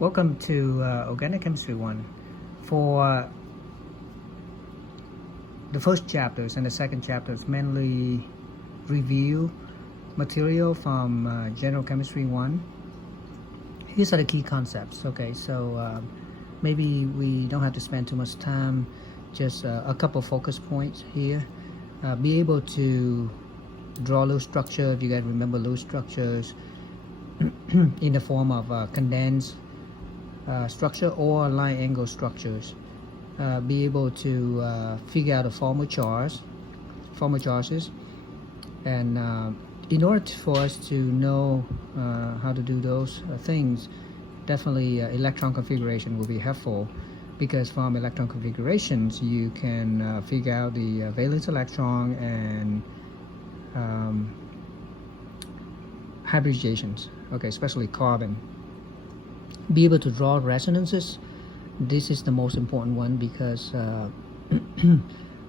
Welcome to Organic Chemistry 1. For the first chapters and the second chapters, mainly review material from General Chemistry 1. These are the key concepts. Okay, so maybe we don't have to spend too much time, just a couple focus points here. Be able to draw loose structure, if you guys remember loose structures, in the form of condensed structure or line angle structures. Be able to figure out the formal charges, and in order for us to know how to do those things, definitely electron configuration will be helpful, because from electron configurations you can figure out the valence electron and hybridizations, okay, especially carbon. Be able to draw resonances. This is the most important one, because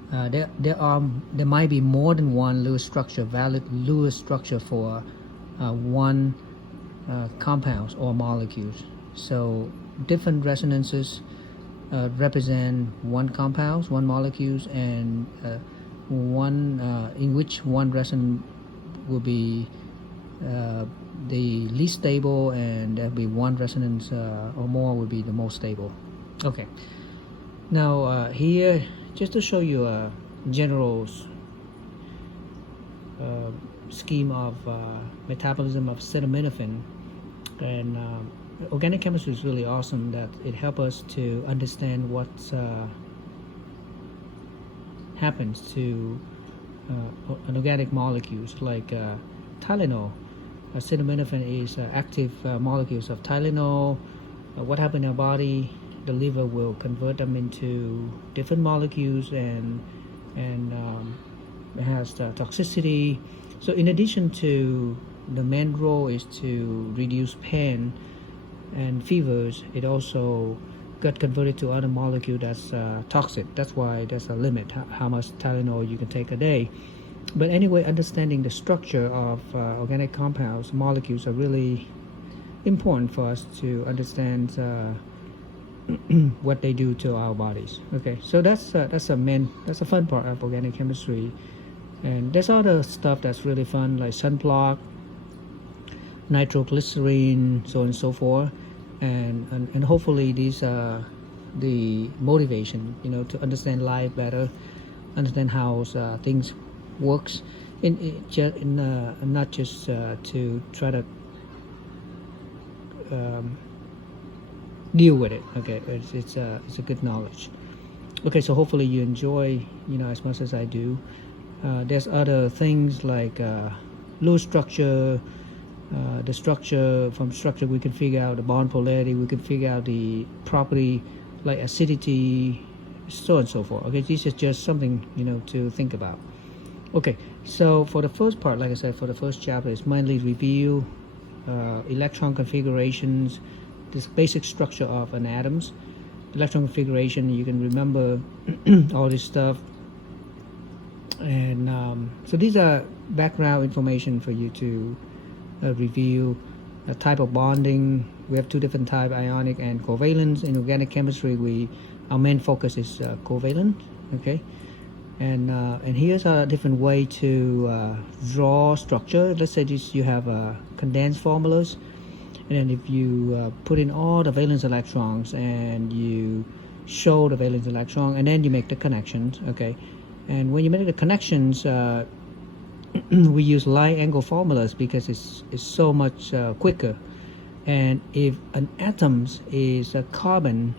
there might be more than one Lewis structure, valid Lewis structure for one compounds or molecules. So different resonances represent one compounds, one molecules, and one in which one resonance will be the least stable, and there'll be one resonance or more will be the most stable. Okay, now here, just to show you a general scheme of metabolism of acetaminophen. And organic chemistry is really awesome, that it helps us to understand what happens to an organic molecules like Tylenol. Acetaminophen is active molecules of Tylenol. What happens in our body, the liver will convert them into different molecules, and it has the toxicity. So in addition to the main role is to reduce pain and fevers, it also got converted to other molecule that's toxic. That's why there's a limit how much Tylenol you can take a day. But anyway, understanding the structure of organic compounds, molecules, are really important for us to understand what they do to our bodies. Okay, so that's a fun part of organic chemistry. And there's other stuff that's really fun, like sunblock, nitroglycerin, so on and so forth. And hopefully these are the motivation, to understand life better, understand how things works, not just to try to deal with it. Okay, it's a good knowledge. Okay, so hopefully you enjoy as much as I do. There's other things like loose structure. The structure, from structure we can figure out the bond polarity, we can figure out the property like acidity, so on and so forth. Okay, this is just something to think about. Okay, so for the first part, like I said, for the first chapter, is mainly review electron configurations, this basic structure of an atoms, electron configuration. You can remember all this stuff, and so these are background information for you to review. The type of bonding, we have two different types, ionic and covalent. In organic chemistry, our main focus is covalent. Okay. And here's a different way to draw structure. Let's say you have condensed formulas, and then if you put in all the valence electrons and you show the valence electron, and then you make the connections. Okay, and when you make the connections, we use line angle formulas because it's so much quicker. And if an atom is a carbon,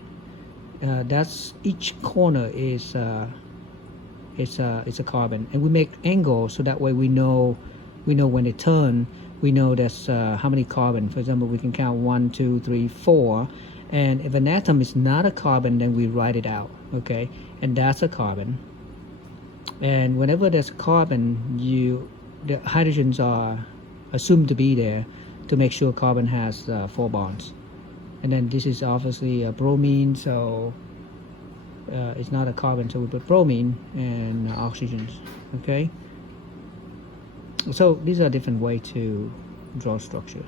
that's each corner is it's a carbon, and we make angles so that way we know when they turn, we know that's how many carbon. For example, we can count 1, 2, 3, 4, and if an atom is not a carbon, then we write it out. Okay, and that's a carbon. And whenever there's a carbon, the hydrogens are assumed to be there to make sure carbon has 4 bonds. And then this is obviously a bromine, so it's not a carbon, so we put bromine and oxygens. Okay, so these are different way to draw structure.